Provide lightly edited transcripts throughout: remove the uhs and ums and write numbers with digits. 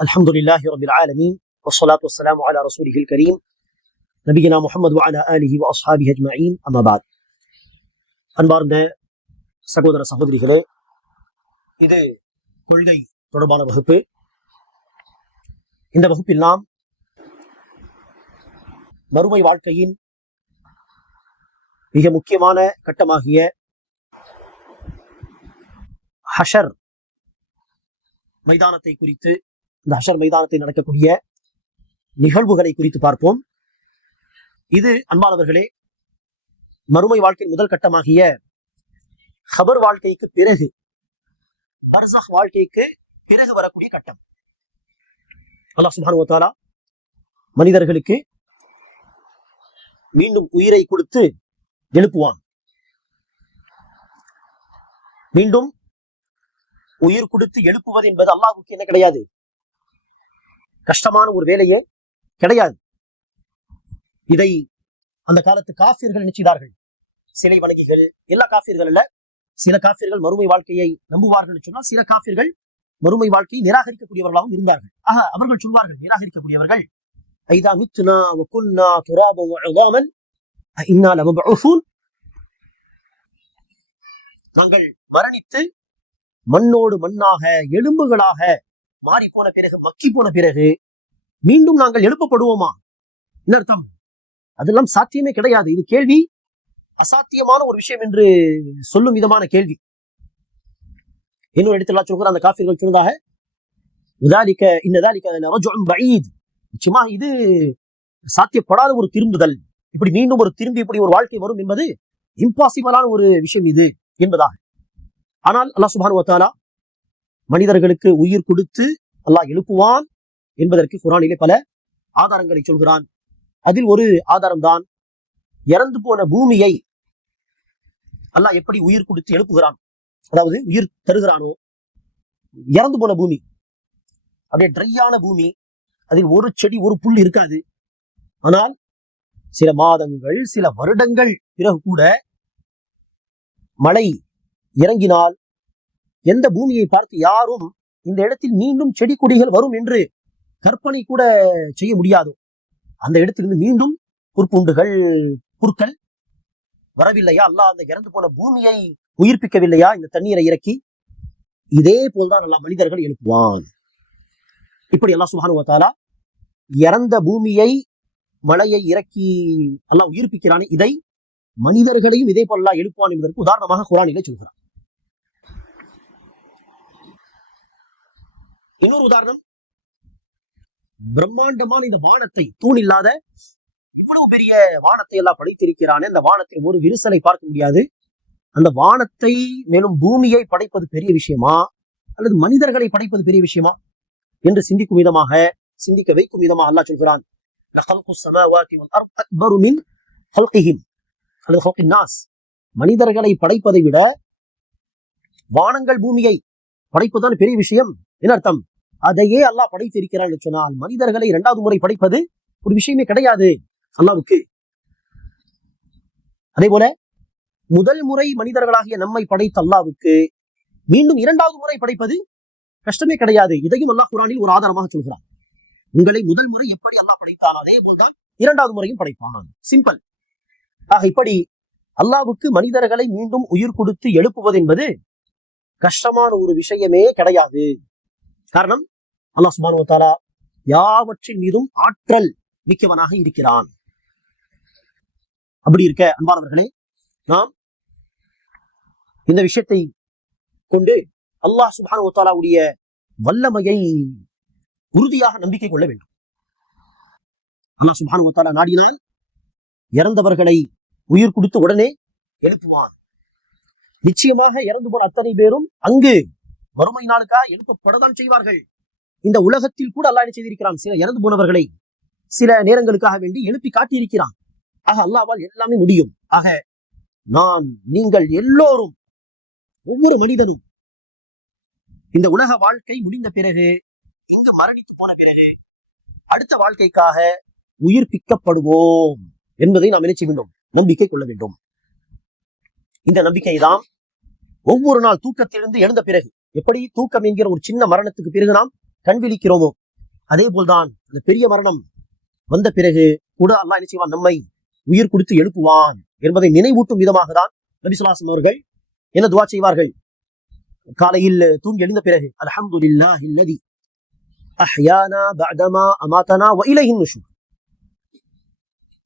الحمد لله رب العالمين والصلاة والسلام على رسوله الكريم نبينا محمد وعلى آله وأصحابه أجمعين أما بعد அன்பார்ந்த சகோதர சகோதரிகளே, இது கொள்கை தொடர்பான வகுப்பு. இந்த வகுப்பில் நாம் மறுமை வாழ்க்கையின் மிக முக்கியமான கட்டமாகிய ஹஷர் மைதானத்தை குறித்து, இந்த ஹஷர் மைதானத்தில் நடக்கக்கூடிய நிகழ்வுகளை குறித்து பார்ப்போம். இது அன்பானவர்களே, மறுமை வாழ்க்கையின் முதல் கட்டமாகிய ஹபர் வாழ்க்கைக்கு பிறகு, பர்ஸஹ் வாழ்க்கைக்கு பிறகு வரக்கூடிய கட்டம். அல்லாஹ் சுப்ஹானஹு வ தஆலா மனிதர்களுக்கு மீண்டும் உயிரை கொடுத்து எழுப்புவான். மீண்டும் உயிர் கொடுத்து எழுப்புவது என்பது அல்லாஹ்வுக்கு என்ன கிடையாது, கஷ்டமான ஒரு வேலையே கிடையாது. இதை அந்த காலத்து காஃபிர்கள் நிச்சயித்தார்கள். சிலை வணங்கிகள், எல்லா காஃபிர்கள் அல்ல, சில காஃபிர்கள் மறுமை வாழ்க்கையை நம்புவார்கள் சொன்னால், சில காஃபிர்கள் மறுமை வாழ்க்கையை நிராகரிக்கக்கூடியவர்களாகவும் இருந்தார்கள். அவர்கள் சொல்வார்கள், நிராகரிக்கக்கூடியவர்கள், ஐதா மித்னா வ குன்னா துராபன் வ இதாமன் இன்னா லமப்ஊஸூன், நாங்கள் மரணித்து மண்ணோடு மண்ணாக எலும்புகளாக மாறி போன பிறகு, மக்கி போன பிறகு மீண்டும் நாங்கள் எழுப்பப்படுவோமா? என்ன அர்த்தம்? அதெல்லாம் சாத்தியமே கிடையாது. இது கேள்வி அசாத்தியமான ஒரு விஷயம் என்று சொல்லும் விதமான கேள்வி. இன்னொரு இடத்துல சொல்கிற அந்த காஃபிர்கள் சொன்னதாக, நிச்சயமாக இது சாத்தியப்படாத ஒரு திரும்புதல், இப்படி மீண்டும் ஒரு திரும்பி இப்படி ஒரு வாழ்க்கை வரும் என்பது இம்பாசிபிளான ஒரு விஷயம் இது என்பதாக. ஆனால் அல்லாஹ் சுப்ஹானஹு வ தஆலா மனிதர்களுக்கு உயிர் கொடுத்து அல்லாஹ் எழுப்புவான் என்பதற்கு குர்ஆனிலே பல ஆதாரங்களை சொல்கிறான். அதில் ஒரு ஆதாரம் தான், இறந்து போன பூமியை அல்லாஹ் எப்படி உயிர் கொடுத்து எழுப்புகிறான், அதாவது உயிர் தருகிறானோ. இறந்து போன பூமி அப்படியே ட்ரையான பூமி, அதில் ஒரு செடி ஒரு புல் இருக்காது. ஆனால் சில மாதங்கள் சில வருடங்கள் பிறகு கூட மழை இறங்கினால் எந்த பூமியை பார்த்து யாரும் இந்த இடத்தில் மீண்டும் செடி கொடிகள் வரும் என்று கற்பனை கூட செய்ய முடியாதோ, அந்த இடத்திலிருந்து மீண்டும் புற்புண்டுகள் புற்கள் வரவில்லையா? அல்லாஹ் அந்த இறந்து போன பூமியை உயிர்ப்பிக்கவில்லையா இந்த தண்ணீரை இறக்கி? இதே போல்தான் அல்லாஹ் மனிதர்கள் எழுப்புவான். இப்படி அல்லாஹ் சுப்ஹானஹு வ தஆலா இறந்த பூமியை மழையை இறக்கி அல்லாஹ் உயிர்ப்பிக்கிறானே, இதை மனிதர்களையும் இதே போல அல்லாஹ் எழுப்புவான் என்பதற்கு உதாரணமாக குர்ஆனிலே சொல்கிறான். இன்னொரு உதாரணம், பிரம்மாண்டமான இந்த வானத்தை, தூண் இல்லாத இவ்வளவு பெரிய வானத்தை எல்லாம் படைத்திருக்கிறானே, அந்த வானத்தில் ஒரு விரிசலை பார்க்க முடியாது. அந்த வானத்தை மேலும் பூமியை படைப்பது பெரிய விஷயமா அல்லது மனிதர்களை படைப்பது பெரிய விஷயமா என்று சிந்திக்கும் விதமாக, சிந்திக்க வைக்கும் விதமாக அல்லாஹ் சொல்கிறான், மனிதர்களை படைப்பதை விட வானங்கள் பூமியை படைப்பதுதான் பெரிய விஷயம். என்ன அர்த்தம்? அதையே அல்லாஹ் படைத்திருக்கிறான் சொன்னால் மனிதர்களை இரண்டாவது முறை படைப்பது ஒரு விஷயமே கிடையாது அல்லாஹ்வுக்கு. அதே போல முதல் முறை மனிதர்களாகிய நம்மை படைத்த அல்லாஹ்வுக்கு மீண்டும் இரண்டாவது முறை படைப்பது கஷ்டமே கிடையாது. இதையும் அல்லாஹ் குர்ஆனில் ஒரு ஆதாரமாக சொல்கிறான். உங்களை முதல் முறை எப்படி அல்லாஹ் படைத்தான், அதே போல்தான் இரண்டாவது முறையும் படைப்பான். சிம்பிள். ஆக இப்படி அல்லாஹ்வுக்கு மனிதர்களை மீண்டும் உயிர் கொடுத்து எழுப்புவது என்பது கஷ்டமான ஒரு விஷயமே கிடையாது. காரணம், அல்லாஹ் சுப்ஹானஹு வ தஆலா யாவற்றின் மீதும் ஆற்றல் மிக்கவனாக இருக்கிறான். அப்படி இருக்க அன்பானவர்களே, நாம் இந்த விஷயத்தை கொண்டு அல்லாஹ் சுப்ஹானஹு வ தஆலாவுடைய வல்லமையை உறுதியாக நம்பிக்கை கொள்ள வேண்டும். அல்லாஹ் சுப்ஹானஹு வ தஆலா நாடினால் இறந்தவர்களை உயிர் கொடுத்து உடனே எழுப்புவான். நிச்சயமாக இறந்து போன அத்தனை பேரும் அங்கு மறுமை நாளுக்காக எழுப்பப்படத்தான் செய்வார்கள். இந்த உலகத்தில் கூட அல்லாஹ் என்ன செய்திருக்கிறான், சில இறந்து போனவர்களை சில நேரங்களுக்காக வேண்டி எழுப்பி காட்டியிருக்கிறான். ஆக அல்லாஹ்வால் எல்லாமே முடியும். ஆக நான், நீங்கள் எல்லோரும், ஒவ்வொரு மனிதனும் இந்த உலக வாழ்க்கை முடிந்த பிறகு, இங்கு மரணித்து போன பிறகு அடுத்த வாழ்க்கைக்காக உயிர்ப்பிக்கப்படுவோம் என்பதை நாம் என்ன செய்ய வேண்டும், நம்பிக்கை கொள்ள வேண்டும். இந்த நம்பிக்கை தான் ஒவ்வொரு நாள் தூக்கத்திலிருந்து எழுந்த பிறகு, எப்படி தூக்கம் என்கிற ஒரு சின்ன மரணத்துக்கு பிறகு நாம் கண் விழிக்கிறோமோ அதே போல்தான் அந்த பெரிய மரணம் வந்த பிறகு கூட அல்லாஹ் என்ன செய்வான், நம்மை உயிர் கொடுத்து எழுப்புவான் என்பதை நினைவூட்டும் விதமாக தான் நபி ஸல்லல்லாஹு அலைஹி வஸல்லம் அவர்கள் என்ன துஆ செய்வார்கள்? காலையில் தூங்கி எழுந்த பிறகு அல்ஹம்துலில்லாஹி அல்லதி அஹ்யானா பஅதமா அமாதனா வ இலைஹின் நுஷூர்.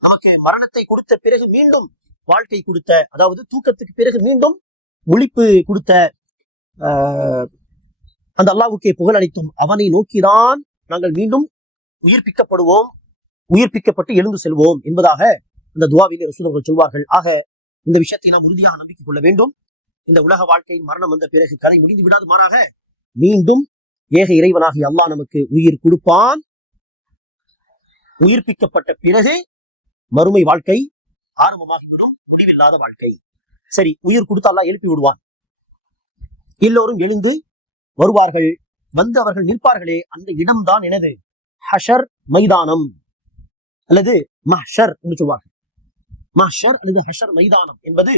நமக்கு மரணத்தை கொடுத்த பிறகு மீண்டும் வாழ்க்கை கொடுத்த, அதாவது தூக்கத்துக்கு பிறகு மீண்டும் முழிப்பு கொடுத்த அந்த அல்லாஹ்வுக்கே புகழ் அளித்தும் அவனை நோக்கிதான் நாங்கள் மீண்டும் உயிர்ப்பிக்கப்படுவோம், உயிர்ப்பிக்கப்பட்டு எழுந்து செல்வோம் என்பதாக இந்த துஆவிலே ரசூல் அவர்கள் சொல்வார்கள். ஆக இந்த விஷயத்தை நாம் உறுதியாக நம்பிக்கை கொள்ள வேண்டும். இந்த உலக வாழ்க்கையில் மரணம் வந்த பிறகு கதை முடிந்து விடாது, மாறாக மீண்டும் ஏக இறைவனாகி அல்லாஹ் நமக்கு உயிர் கொடுப்பான். உயிர்ப்பிக்கப்பட்ட பிறகு மறுமை வாழ்க்கை ஆரம்பமாகிவிடும், முடிவில்லாத வாழ்க்கை. சரி, உயிர் கொடுத்து அல்லாஹ் எழுப்பி விடுவான். எல்லோரும் எழுந்து வருவார்கள். வந்து அவர்கள் நிற்பார்களே, அந்த இடம்தான் எனது ஹஷர் மைதானம் அல்லது மஹ்ஷர் என்று சொல்வார்கள். மஹ்ஷர் அல்லது ஹஷர் மைதானம் என்பது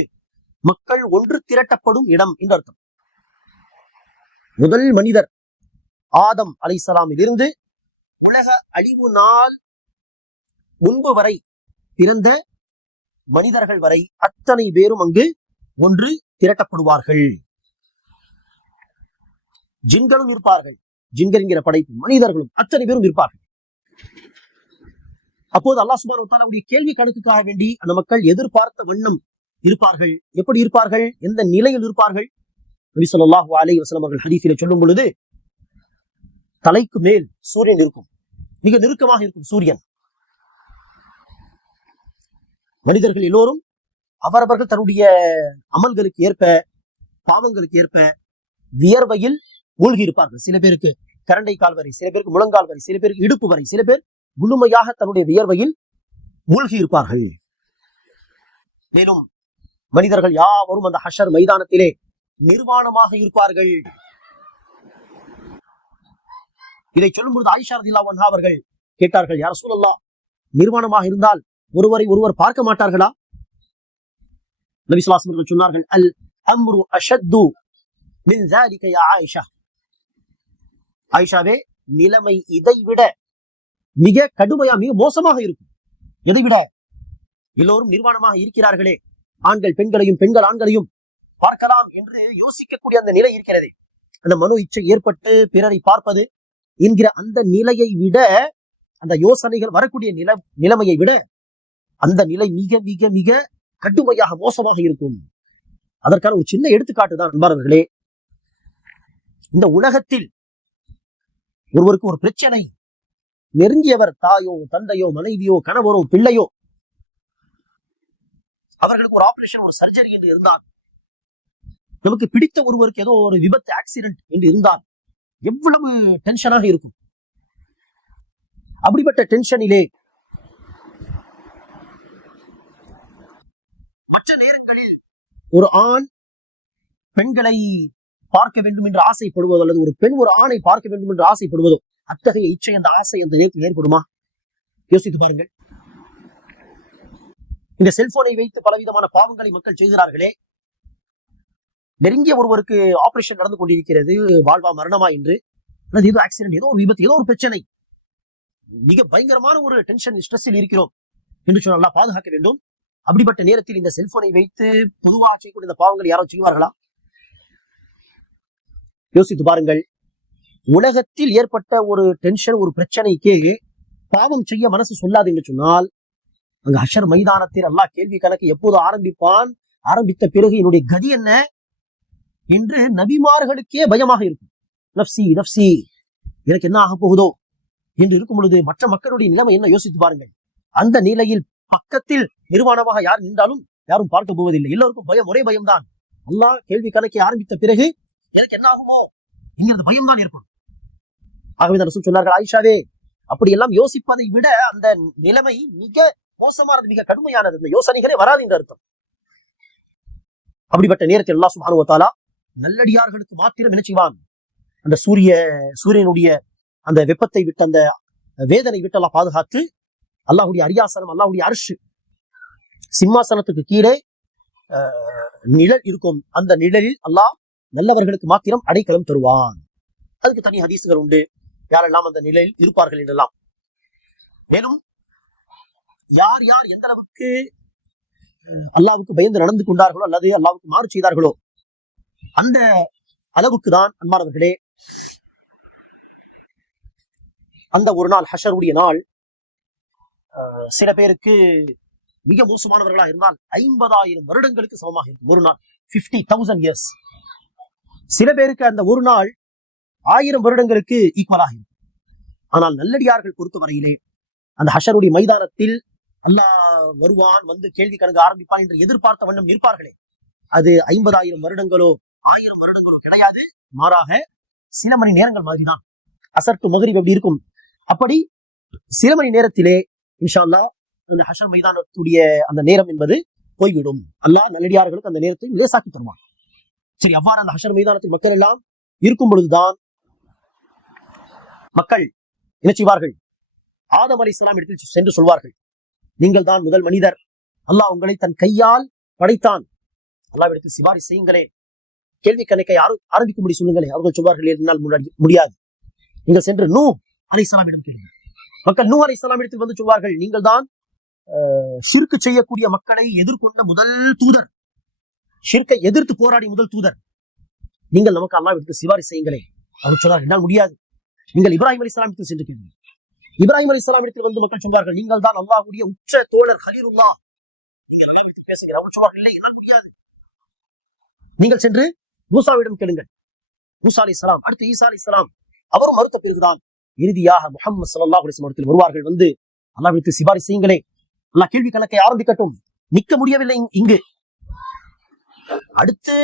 மக்கள் ஒன்று திரட்டப்படும் இடம் என்று அர்த்தம். முதல் மனிதர் ஆதம் அலைஹிஸ்ஸலாமில் இருந்து உலக அழிவு நாள் முன்பு வரை பிறந்த மனிதர்கள் வரை அத்தனை பேரும் அங்கு ஒன்று திரட்டப்படுவார்கள். ஜின்களும் இருப்பார்கள், ஜின்கள் என்கிற படைப்பு, மனிதர்களும் அத்தனை பேரும் இருப்பார்கள். அப்போது அல்லாஹ் சுப்ஹானஹு வ தஆலாவுடைய கேள்வி கணக்குக்காக வேண்டி அந்த மக்கள் எதிர்பார்த்த வண்ணம் இருப்பார்கள். எப்படி இருப்பார்கள்? எந்த நிலையில் இருப்பார்கள்? நபி ஸல்லல்லாஹு அலைஹி வஸல்லம் அவர்கள் ஹதீஸிலே சொல்லும் பொழுது, தலைக்கு மேல் சூரியன் இருக்கும், மிக நெருக்கமாக இருக்கும் சூரியன். மனிதர்கள் எல்லோரும் அவரவர்கள் தன்னுடைய அமல்களுக்கு ஏற்ப, பாவங்களுக்கு ஏற்ப வியர்வையில் மூழ்கி இருப்பார்கள். சில பேருக்கு கரண்டை கால் வரை, சில பேருக்கு முழங்கால் வரை, சில பேருக்கு இடுப்பு வரை, சில பேர் முழுமையாக தன்னுடைய வியர்வையில் மூழ்கி இருப்பார்கள். மேலும் மனிதர்கள் யாவரும் அந்த ஹஷர் மைதானத்திலே நிர்வாணமாக இருப்பார்கள். இதை சொல்லும் பொழுது ஆயிஷா ரலியல்லாஹு அன்ஹா அவர்கள் கேட்டார்கள், யா ரசூலல்லாஹ், நிர்வாணமாக இருந்தால் ஒருவரை ஒருவர் பார்க்க மாட்டார்களா? நபி ஸல்லல்லாஹு அலைஹி வஸல்லம் சொன்னார்கள், அல் அம்ரு அஷத்து மின் ஸாலிக யா ஆயிஷா. ஆயிஷாவே, நிலைமை இதைவிட மிக கடுமையா, மிக மோசமாக இருக்கும். எதைவிட? எல்லோரும் நிர்வாணமாக இருக்கிறார்களே, ஆண்கள் பெண்களையும் பெண்கள் ஆண்களையும் பார்க்கலாம் என்று யோசிக்கக்கூடிய அந்த நிலை இருக்கிறது. அந்த மனோ இச்சை ஏற்பட்டு பிறரை பார்ப்பது என்கிற அந்த நிலையை விட, அந்த யோசனைகள் வரக்கூடிய நிலைமையை விட அந்த நிலை மிக மிக மிக கடுமையாக மோசமாக இருக்கும். அதற்கான ஒரு சின்ன எடுத்துக்காட்டு தான் அன்பானவர்களே. இந்த உலகத்தில் ஒருவருக்கு ஒரு பிரச்சனை, நெருங்கியவர், தாயோ தந்தையோ மனைவியோ கணவரோ பிள்ளையோ, அவர்களுக்கு ஒரு ஆபரேஷன், ஒரு சர்ஜரி என்று இருந்தால், நமக்கு பிடித்த ஒருவருக்கு ஏதோ ஒரு விபத்து, ஆக்சிடென்ட் என்று இருந்தால் எவ்வளவு டென்ஷனாக இருக்கும். அப்படிப்பட்ட டென்ஷனிலே மற்ற நேரங்களில் ஒரு ஆண் பெண்களை பார்க்க வேண்டும் என்று ஆசைப்படுவதோ, அல்லது ஒரு பெண் ஒரு ஆணை பார்க்க வேண்டும் என்று ஆசைப்படுவதோ, அத்தகைய இச்சை, அந்த ஆசை அந்த நேரத்தில் ஏற்படுமா? யோசித்து பாருங்கள். இந்த செல்போனை வைத்து பலவிதமான பாவங்களை மக்கள் செய்கிறார்களே. நெருங்கிய ஒருவருக்கு ஆபரேஷன் நடந்து கொண்டிருக்கிறது, வாழ்வா மரணமா என்று, அல்லது ஏதோ ஆக்சிடென்ட், ஏதோ ஒரு விபத்து, ஏதோ ஒரு பிரச்சனை, மிக பயங்கரமான ஒரு டென்ஷன், ஸ்ட்ரெஸ்ஸில் இருக்கிறோம் என்று சொன்னால் அல்லாஹ் பாதுகாக்க வேண்டும். அப்படிப்பட்ட நேரத்தில் இந்த செல்போனை வைத்து பொதுவாக செய்யக்கூடிய இந்த பாவங்கள் யாரோ செய்வார்களா? யோசித்து பாருங்கள். உலகத்தில் ஏற்பட்ட ஒரு டென்ஷன், ஒரு பிரச்சனைக்கு பாவம் செய்ய மனசு சொல்லாது என்று சொன்னால், அங்க ஹஷர் மைதானத்தில் அல்லாஹ் கேள்வி கணக்கு எப்போது ஆரம்பிப்பான், ஆரம்பித்த பிறகு என்னுடைய கதி என்ன என்று நபிமார்களுக்கே பயமாக இருக்கும். நப்சி நப்சி, எனக்கு என்ன ஆக போகுதோ என்று இருக்கும் பொழுது மற்ற மக்களுடைய நிலைமை என்ன? யோசித்து பாருங்கள். அந்த நிலையில் பக்கத்தில் நிர்வாணமாக யார் நின்றாலும் யாரும் பார்க்க போவதில்லை. எல்லோருக்கும் பயம், ஒரே பயம்தான். அல்லாஹ் கேள்வி கணக்கை ஆரம்பித்த பிறகு எனக்கு என்ன ஆகுமோ என்கிறது பயம்தான் ஏற்படும். ஆகவே தான் ரசூல் சொன்னார்கள், ஆயிஷாவே, அப்படி எல்லாம் யோசிப்பதை விட அந்த நிலைமை மிக மோசமானது, மிக கடுமையானது. இந்த யோசனைகளே வராது என்று அர்த்தம். அப்படிப்பட்ட நேரத்தில் அல்லாஹ் சுப்ஹானஹு வ தஆலா நல்லடியார்களுக்கு மாத்திரம் என்ன செய்வான்? அந்த சூரியனுடைய அந்த வெப்பத்தை விட்டு, அந்த வேதனை விட்டு அல்லாஹ் பாதுகாத்து, அல்லாஹ்வுடைய அரியாசனம், அல்லாஹ்வுடைய அர்ஷ், சிம்மாசனத்துக்கு கீழே நிழல் இருக்கும். அந்த நிழலில் அல்லாஹ் நல்லவர்களுக்கு மாத்திரம் அடைக்கலம் தருவான். அதுக்கு தனி ஹதீசுகள் உண்டு. யாரெல்லாம் அந்த நிலையில் இருப்பார்கள் என்றெல்லாம். மேலும் யார் யார் எந்த அளவுக்கு அல்லாவுக்கு பயந்து நடந்து கொண்டார்களோ அல்லது அல்லாவுக்கு மாறு செய்தார்களோ அந்த அளவுக்கு தான் அன்பானவர்களே அந்த ஒரு நாள் ஹஷருடைய நாள் சில பேருக்கு மிக மோசமானவர்களா இருந்தால் 50,000 வருடங்களுக்கு சமமாக இருக்கும். ஒரு நாள் 50,000 years. சில பேருக்கு அந்த ஒரு நாள் 1000 வருடங்களுக்கு ஈக்குவலாக இருக்கும். ஆனால் நல்லடியார்கள் பொறுத்தவரையிலே அந்த ஹஷருடைய மைதானத்தில் அல்லாஹ் வருவான், வந்து கேள்வி கணக்கு ஆரம்பிப்பான் என்று எதிர்பார்த்த வண்ணம் நிற்பார்களே, அது 50,000 வருடங்களோ 1000 வருடங்களோ கிடையாது. மாறாக சில மணி நேரங்கள் மாதிரிதான். அசர் டு மக்ரிப் எப்படி இருக்கும், அப்படி சில மணி நேரத்திலே இன்ஷா அல்லாஹ் அந்த ஹஷர் மைதானத்துடைய அந்த நேரம் என்பது போய்விடும். அல்லாஹ் நல்லடியார்களுக்கு அந்த நேரத்தை லேசாக்கி தருவான். சரி, அவ்வாறு அந்த ஹஷர் மைதானத்தில் மக்கள் எல்லாம் இருக்கும் பொழுதுதான் மக்கள் என்ன செய்வார்கள்? ஆதம் அலைஹிஸ்ஸலாம் இடத்தில் சென்று சொல்வார்கள், நீங்கள் தான் முதல் மனிதர், அல்லாஹ் உங்களை தன் கையால் படைத்தான், அல்லாஹ் இடத்தில் சிபாரி செய்யுங்களே, கேள்வி கணக்கை ஆரம்பிக்கும்படி சொல்லுங்களே. அவர்கள் சொல்வார்கள், என்னால் முடியாது, நீங்கள் சென்று நூ அலைஹிஸ்ஸலாம் இடம் கேளுங்கள். மக்கள் நூ அலைஹிஸ்ஸலாம் இடத்தில் வந்து சொல்வார்கள், நீங்கள் தான் ஷிர்க் செய்யக்கூடிய மக்களை எதிர்கொண்ட முதல் தூதர், ஷிர்க்கை எதிர்த்து போராடிய முதல் தூதர், நீங்கள் நமக்கு அல்லாஹ் இடத்தில் சிபாரி செய்யுங்களே. அவர் சொன்னார், என்னால் முடியாது, நீங்கள் இப்ராஹிம் அலைஹிஸ்ஸலாம் இடத்தில் சென்று கேளுங்கள். இப்ராஹிம் அலைஹிஸ்ஸலாம் இடத்தில் வந்து மக்கள் சொல்வார்கள், நீங்கள் தான் அல்லாஹ்வுடைய உச்ச தோழர் கலீலுல்லாஹ், நீங்கள் இடத்தில் பேசுங்க. அவர் சொல்வார்கள், இல்லை, என்னால் முடியாது, நீங்கள் சென்று மூசாவிடம் கேளுங்கள். மூசா அலைஹிஸ்ஸலாம், அடுத்து ஈசா அலைஹிஸ்ஸலாம், அவரும் மறுத்த பிறகுதான் இறுதியாக முஹம்மது ஸல்லல்லாஹு அலைஹி வஸல்லம் இடத்தில் வருவார்கள். வந்து அல்லாஹ் இடத்தில் சிபாரி செய்யுங்களே, அல்லாஹ் கேள்வி கணக்கை ஆரம்பிக்கட்டும். நிற்க முடியவில்லை இங்கு. அடுத்து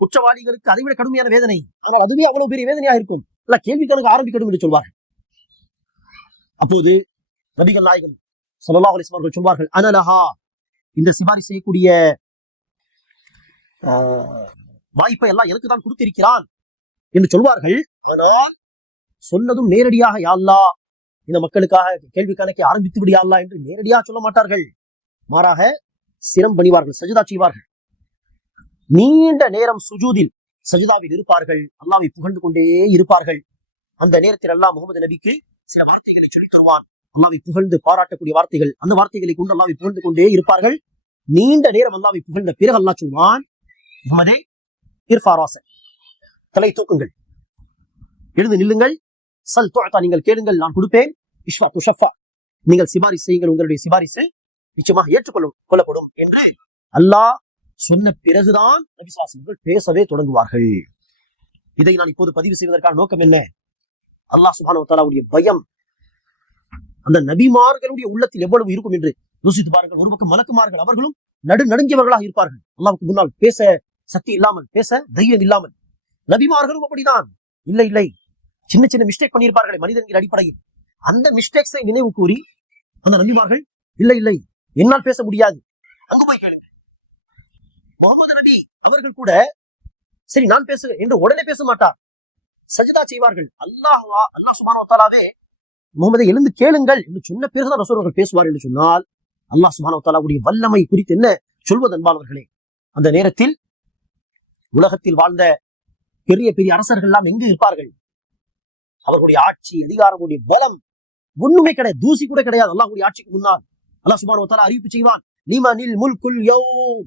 குற்றவாளிகளுக்கு அதைவிட கடுமையான வேதனை, ஆனால் அதுவே அவ்வளவு பெரிய வேதனையாக இருக்கும். அல்லாஹ் கேள்வி கணக்கு ஆரம்பிக்கட்டும் என்று சொல்வார்கள். அப்போது நபிகள் நாயகம் ஸல்லல்லாஹு அலைஹி வஸல்லம் சொல்வார்கள், அனலஹா, இந்த சிபாரி செய்யக்கூடிய வாய்ப்பை எல்லாம் எனக்கு தான் கொடுத்திருக்கிறான் என்று சொல்வார்கள். ஆனால் சொன்னதும் நேரடியாக, யா அல்லாஹ், இந்த மக்களுக்காக கேள்வி கணக்கை ஆரம்பித்து விடு யா அல்லாஹ் என்று நேரடியாக சொல்ல மாட்டார்கள். மாறாக சிரம் பணிவார்கள், சஜிதா செய்வார்கள். நீண்ட நேரம் சுஜூதில் சஜிதாவில் இருப்பார்கள், அல்லாஹ்வை புகழ்ந்து கொண்டே இருப்பார்கள். அந்த நேரத்தில் அல்லாஹ் முகமது நபிக்கு சில வார்த்தைகளை சொல்லித் தருவான், அல்லாஹ்வை புகழ்ந்து பாராட்டக்கூடிய வார்த்தைகள். அந்த வார்த்தைகளை கொண்டு அல்லாஹ்வை புகழ்ந்து கொண்டே இருப்பார்கள். நீண்ட நேரம் அல்லாஹ்வை புகழ்ந்த பிறகு அல்லாஹ் சொல்வான், முஹம்மதே இர்ஃபா ராஸக், தலை தூக்குங்கள், எழுந்து நில்லுங்கள், சல் துஅதா, நீங்கள் கேளுங்கள், நான் கொடுப்பேன், இஷ்ஃபா துஷஃபா, நீங்கள் சிபாரிசு செய்யுங்கள், உங்களுடைய சிபாரிசு நிச்சயமாக ஏற்றுக்கொள்ளப்படும் என்று அல்லாஹ் சொன்ன பிறகுதான் நபி ஸல்லல்லாஹு அலைஹி வஸல்லம் பேசவே தொடங்குவார்கள். இதை நான் இப்போது பதிவு செய்வதற்கான நோக்கம் என்ன? அல்லாஹ் சுப்ஹானஹு வ தஆலாவுடைய பயம் அந்த நபிமார்களுடைய உள்ளத்தில் எவ்வளவு இருக்கும் என்று யோசித்து பாருங்கள். ஒரு பக்கம் மலக்குமார்கள், அவர்களும் நடுநடுங்கியவர்களாக இருப்பார்கள், அல்லாஹ்வுக்கு முன்னால் பேச சக்தி இல்லாமல், பேச தைரியம் இல்லாமல். நபிமார்களும் அப்படிதான். இல்லை இல்லை, சின்ன சின்ன மிஸ்டேக் பண்ணியிருப்பார்களே மனிதனின் அடிப்படையில், அந்த மிஸ்டேக்ஸை நினைவு கூறி அந்த நபிமார்கள், இல்லை இல்லை, என்னால் பேச முடியாது, அங்கு போய் கேளுங்க. முகமது நபி அவர்கள் கூட சரி நான் பேசுகிறேன் என்று உடனே பேச மாட்டார், சஜிதா செய்வார்கள். அல்லாஹ் சுப்ஹானஹு வ தஆலாவே முகமதை எழுந்து கேளுங்கள் என்று சொன்ன பிறகுதான் ரசூல் அவர்கள் பேசுவார் என்று சொன்னால், அல்லாஹ் சுப்ஹானஹு வ தஆலாவுடைய வல்லமை குறித்து என்ன சொல்வது அன்பானவர்களே? அந்த நேரத்தில் உலகத்தில் வாழ்ந்த பெரிய பெரிய அரசர்கள் எல்லாம் எங்கு இருப்பார்கள்? அவர்களுடைய ஆட்சி, அதிகாரங்களுடைய பலம் ஒண்ணுமே கிடையாது, தூசி கூட கிடையாது. அல்லாஹ்வுடைய ஆட்சிக்கு முன்னால் அல்லாஹ் சுப்ஹானஹு வ தஆலா அறிவிப்பு செய்வான், லிமனில் முல்குல் யௌம்,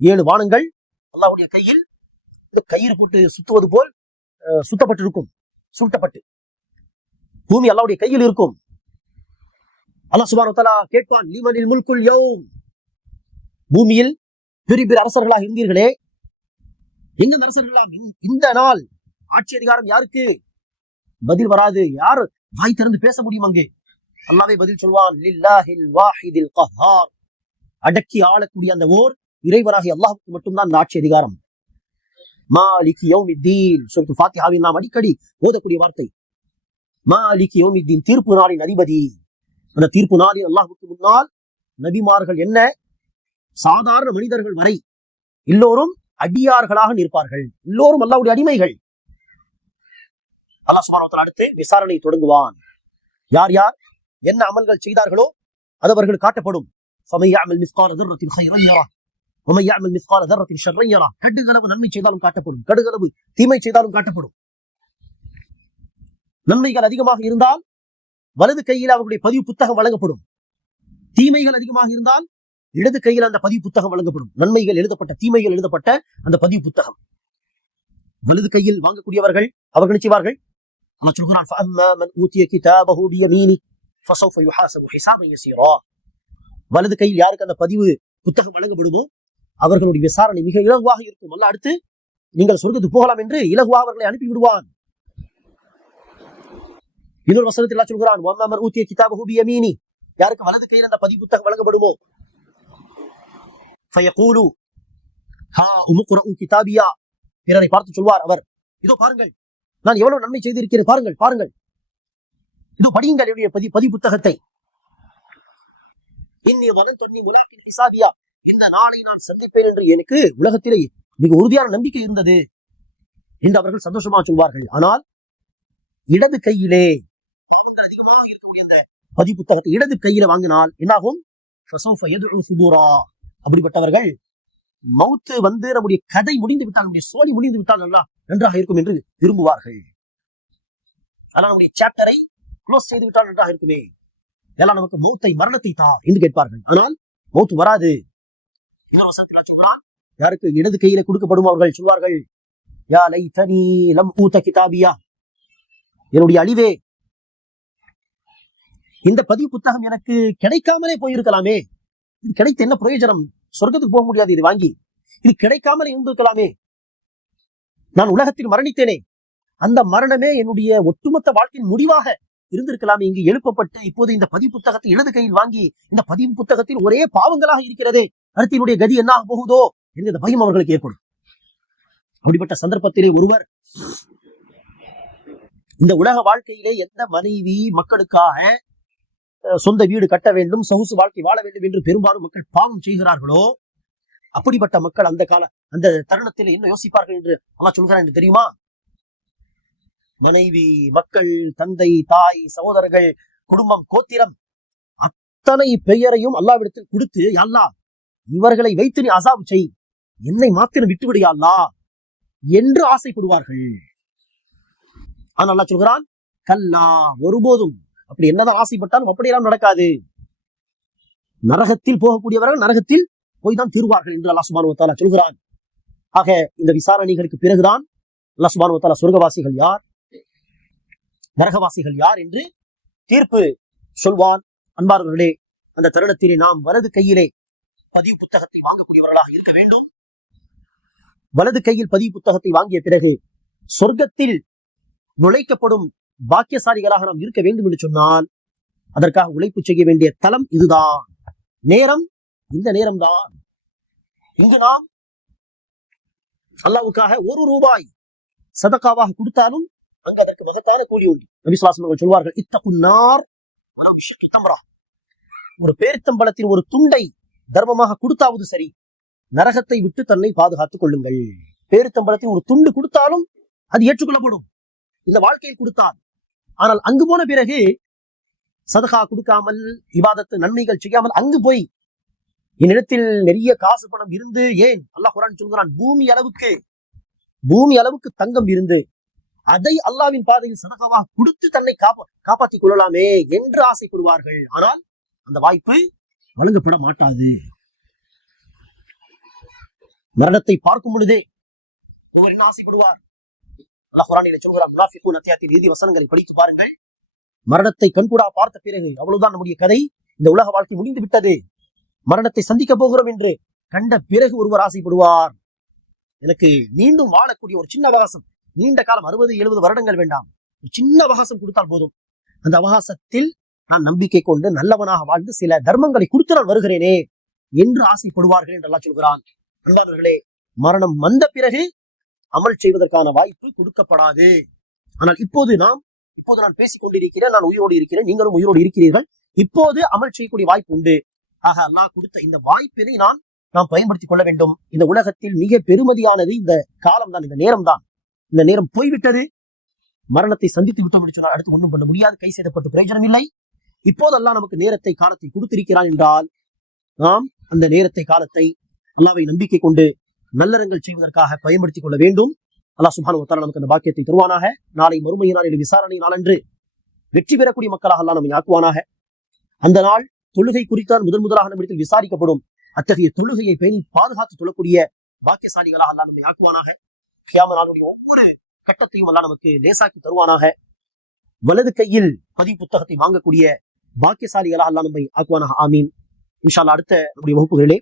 7 வானங்கள் அல்லாஹ்வுடைய கையில் கயிறு போட்டு சுத்துவது போல் சுத்தப்பட்டிருக்கும், சுருட்டப்பட்டு பூமி அல்லாஹ்வுடைய கையில் இருக்கும். அல்லாஹ் சுப்ஹானஹு வ தஆலா கேட்பான், லிமனில் முல்குல் யௌம், பூமியில் பெரிய பெரிய அரசர்களாக இருந்தீர்களே, எங்க அரசர்களாம் இந்த நாள் ஆட்சி அதிகாரம் யாருக்கு? பதில் வராது. யார் வாய் திறந்து பேச முடியும்? அங்கே அல்லாஹ்வே பதில் சொல்வான், லில்லாஹில் வாஹிதில் கஹ்ஹார், அடக்கி ஆளக்கூடிய அந்த ஓர் இறைவனாகிய அல்லாஹ்வுக்கு மட்டும்தான் அந்த ஆட்சி அதிகாரம். மாலிகி யௌமித்தீன், சூரத்துல் ஃபாத்திஹாவில் நாம் அடிக்கடி ஓதக்கூடிய வார்த்தை. மாலிகி யௌமித்தீன், தீர்ப்பு நாளின் அதிபதி. அந்த தீர்ப்பு நாளில் அல்லாஹ்வுக்கு முன்னால் நபிமார்கள் என்ன, சாதாரண மனிதர்கள் வரை எல்லோரும் அடியார்களாக நிற்பார்கள், எல்லோரும் அல்லாஹ்வுடைய அடிமைகள். அல்லாஹ் சுப்ஹானஹு வ தஆலா அடுத்து விசாரணை தொடங்குவான். யார் யார் என்ன அமல்கள் செய்தார்களோ அது அவர்கள் காட்டப்படும். ஃபமன் يعمل مثقال ذرة خيرا يره ومن يعمل مثقال ذرة شرا يره, கடுகளவு நன்மை செய்தாலும் காட்டப்படும், கடுகளவு தீமை செய்தாலும் காட்டப்படும். நன்மைகள் அதிகமாக இருந்தால் வலது கையில் அவர்களுடைய பதிவு புத்தகம் வழங்கப்படும். தீமைகள் அதிகமாக இருந்தால் இடது கையில் அந்த பதிவு புத்தகம் வழங்கப்படும். நன்மைகள் எழுதப்பட்ட, தீமைகள் எழுதப்பட்ட அந்த பதிவு புத்தகம் வலது கையில் வாங்கக்கூடியவர்கள் அவர்கள் செய்வார்கள். வலது கையில் யாருக்கு அந்த பதிவு புத்தகம் வழங்கப்படுமோ அவர்களுடைய விசாரணை மிக இலகுவாக இருக்கும். அல்ல அடுத்து நீங்கள் சொர்க்கத்துக்கு போகலாம் என்று இலகுவாக அவர்களை அனுப்பி விடுவான். இன்னொரு வசனத்தில் அல்லாஹ் சொல்கிறான், யாருக்கு வலது கையில் அந்த பதிவு புத்தகம் வழங்கப்படுமோ பிறரை பார்த்து சொல்வார் அவர், இதோ பாருங்கள் நான் எவ்வளவு நன்மை செய்திருக்கிறேன், பாருங்கள் பாருங்கள், இதோ படியுங்கள் என்னுடைய பதிவு புத்தகத்தை. இந்த நாளை நான் சந்திப்பேன் என்று எனக்கு உலகத்திலே மிக உறுதியான நம்பிக்கை இருந்தது என்று அவர்கள் சந்தோஷமா சொல்வார்கள். ஆனால் இடது கையிலே பாவங்கள் அதிகமாக இருக்கக்கூடிய இந்த பதிவு புத்தகத்தை இடது கையில வாங்கினால் என்னாகும்? அப்படிப்பட்டவர்கள் மௌத்து வந்து நம்முடைய கதை முடிந்து விட்டால், நம்முடைய சோழி முடிந்து விட்டால் நன்றாக இருக்கும் என்று விரும்புவார்கள். ஆனால் நம்முடைய சாப்டரை க்ளோஸ் செய்து விட்டால் நன்றாக இருக்குமே, இதெல்லாம் நமக்கு மௌத்தை, மரணத்தை தான் என்று கேட்பார்கள். ஆனால் மௌத்து வராது. இன்னொரு வசனத்தில் சொல்கிறான், யாருக்கு இடது கையில கொடுக்கப்படும் அவர்கள் சொல்வார்கள், யா லைதனி லம் ஊத கிதாபியா, என்னுடைய அழிவே, இந்த பதிவு புத்தகம் எனக்கு கிடைக்காமலே போயிருக்கலாமே, இது கிடைத்த என்ன பிரயோஜனம், சொர்க்கத்துக்கு போக முடியாது, இது வாங்கி இது கிடைக்காமலே இருந்திருக்கலாமே, நான் உலகத்தில் மரணித்தேனே, அந்த மரணமே என்னுடைய ஒட்டுமொத்த வாழ்க்கையின் முடிவாக இருந்திருக்கலாமே, இங்கு எழுப்பப்பட்டு இப்போது இந்த பதிவு புத்தகத்தை இடது கையில் வாங்கி இந்த பதிவு புத்தகத்தில் ஒரே பாவங்களாக இருக்கிறதே, அடுத்து என்னுடைய கதி என்ன போகுதோ என்கிற பயம் அவர்களுக்கு ஏற்படும். அப்படிப்பட்ட சந்தர்ப்பத்திலே ஒருவர் இந்த உலக வாழ்க்கையிலே எந்த மனைவி மக்களுக்காக சொந்த வீடு கட்ட வேண்டும், சொகுசு வாழ்க்கை வாழ வேண்டும் என்று பெரும்பாலும் மக்கள் பாவம் செய்கிறார்களோ, அப்படிப்பட்ட மக்கள் அந்த தருணத்தில் என்ன யோசிப்பார்கள் என்று அல்லாஹ் சொல்கிறான் என்று தெரியுமா? மனைவி, மக்கள், தந்தை, தாய், சகோதரர்கள், குடும்பம், கோத்திரம், அத்தனை பெயரையும் அல்லாஹ்விடத்தில் கொடுத்து, அல்லாஹ் இவர்களை வைத்து நீ அசாப் செய், என்னை மாத்திரம் விட்டுவிடு அல்லாஹ் என்று ஆசைப்படுவார்கள். ஆனால் அல்லாஹ் சொல்கிறான், கல்லா, ஒருபோதும் அப்படி என்னதான் ஆசைப்பட்டாலும் அப்படியெல்லாம் நடக்காது. நரகத்தில் போகக்கூடியவர்கள் நரகத்தில் போய் தான் தீர்வார்கள் என்று அல்லாஹ் சுப்ஹானஹு வ தஆலா சொல்கிறான். ஆக இந்த விசாரணைகளுக்கு பிறகுதான் அல்லாஹ் சுப்ஹானஹு வ தஆலா சொர்க்கவாசிகள் யார், நரகவாசிகள் யார் என்று தீர்ப்பு சொல்வான். அன்பார்வர்களே, அந்த தருணத்திலே நாம் வலது கையிலே பதிவு புத்தகத்தை வாங்கக்கூடியவர்களாக இருக்க வேண்டும். வலது கையில் பதிவு புத்தகத்தை வாங்கிய பிறகு சொர்க்கத்தில் நுழைக்கப்படும் பாக்கியசாலிகளாக நாம் இருக்க வேண்டும் என்று சொன்னால் அதற்காக உழைப்பு செய்ய வேண்டிய தலம் இதுதான், நேரம் இந்த நேரம்தான். இங்கு நாம் அல்லாஹ்வுக்காக ₹1 சதகாவாக கொடுத்தாலும் அங்கு அதற்கு மகத்தான கூலி உண்டு. நபி ஸல்லல்லாஹு அலைஹி வஸல்லம் சொல்வார்கள், இத்தகுன்னார் வலவ் பிஷக்கி தம்ரா, ஒரு பேரித்தம்பழத்தின் ஒரு துண்டை தர்மமாக கொடுத்தாவது சரி, நரகத்தை விட்டு தன்னை பாதுகாத்துக் கொள்ளுங்கள். பேரித்தம்பழத்தின் ஒரு துண்டு கொடுத்தாலும் அது ஏற்றுக்கொள்ளப்படும் இந்த வாழ்க்கையில் கொடுத்தால். ஆனால் அங்கு போன பிறகு சதகா கொடுக்காமல், இபாதத்து நன்மைகள் செய்யாமல் அங்கு போய் என்னிடத்தில் நிறைய காசு பணம் இருந்து, ஏன் அல்லாஹ் குர்ஆன் சொல்கிறான், பூமி அளவுக்கு தங்கம் இருந்து அதை அல்லாஹ்வின் பாதையில் சதகாவாக கொடுத்து தன்னை காப்பாற்றிக் கொள்ளலாமே என்று ஆசைப்படுவார்கள். ஆனால் அந்த வாய்ப்பு வழங்கப்பட மாட்டாது. மரணத்தை பார்க்கும் பொழுதே ஒவ்வொரு என்ன ஆசைப்படுவார்? அல்லாஹ் குர்ஆனிலே சொல்கிறான், முனாஃபிகூன் அத்தியாயத்தின் இறுதி வசனங்களை படித்து பாருங்கள். மரணத்தை கண்கூடா பார்த்த பிறகு அவ்வளவுதான், நம்முடைய கதை, இந்த உலக வாழ்க்கை முடிந்து விட்டது, மரணத்தை சந்திக்க போகிறோம் என்று கண்ட பிறகு ஒருவர் ஆசைப்படுவார், எனக்கு மீண்டும் வாழக்கூடிய ஒரு சின்ன அவகாசம், நீண்ட காலம் 60-70 வருடங்கள் வேண்டாம், ஒரு சின்ன அவகாசம் கொடுத்தால் போதும், அந்த அவகாசத்தில் நான் நம்பிக்கை கொண்டு நல்லவனாக வாழ்ந்து சில தர்மங்களை கொடுத்து நான் வருகிறேனே என்று ஆசைப்படுவார்கள் என்று அல்லாஹ் சொல்கிறான். அன்பானவர்களே, மரணம் வந்த பிறகு அமல் செய்வதற்கான வாய்ப்பு கொடுக்கப்படாது. ஆனால் இப்போது நான் பேசிக் கொண்டிருக்கிறேன், நான் உயிரோடு இருக்கிறேன், நீங்களும் உயிரோடு இருக்கிறீர்கள், இப்போது அமல் செய்யக்கூடிய வாய்ப்பு உண்டு. ஆக அல்லாஹ் கொடுத்த இந்த வாய்ப்பினை நாம் பயன்படுத்திக் கொள்ள வேண்டும். இந்த உலகத்தில் மிக பெருமதியானது இந்த காலம் தான், இந்த நேரம் தான். இந்த நேரம் போய்விட்டது, மரணத்தை சந்தித்து விட்டோம் என்று சொன்னால் அடுத்து ஒன்றும் பண்ண முடியாது, கை செய்தப்பட்டு பிரயோஜனம் இல்லை. இப்போது அல்லாஹ் நமக்கு நேரத்தை, காலத்தை கொடுத்திருக்கிறான் என்றால் நாம் அந்த நேரத்தை, காலத்தை அல்லாஹ்வை நம்பிக்கை கொண்டு நல்லறங்கள் செய்வதற்காக பயன்படுத்திக் கொள்ள வேண்டும். அல்லாஹ் சுப்ஹானஹு வ தஆலா நமக்கு அந்த பாக்கியத்தை தருவானாக. நாளை மறுமை நாளில் விசாரணை நாளன்று வெற்றி பெறக்கூடிய மக்களாக அல்லாஹ் நம்மை ஆக்குவானாக. அந்த நாள் தொழுகை குறித்தான் முதலாக நம்மிடத்தில் விசாரிக்கப்படும். அத்தகைய தொழுகையை பேணி பாதுகாத்து தொழக்கூடிய பாக்கியசாலிகளாக அல்லாஹ் நம்மை ஆக்குவானாக. கியாம நாளுடைய ஒவ்வொரு கட்டத்தையும் அல்லாஹ் நமக்கு லேசாக்கி தருவானாக. வலது கையில் பதிவு புத்தகத்தை வாங்கக்கூடிய பாக்கியசாலிகளாக அல்லாஹ் நம்மை ஆக்குவானாக. ஆமீன். இன்ஷா அல்லாஹ் அடுத்த நம்முடைய வகுப்புகளிலே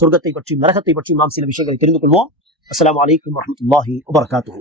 சொர்க்கத்தை பற்றியும் நரகத்தை பற்றியும் நாம் சில விஷயங்களை தெரிந்து கொள்வோம். அஸ்ஸலாமு அலைக்கும் வரஹ்மத்துல்லாஹி வபரகாத்துஹு.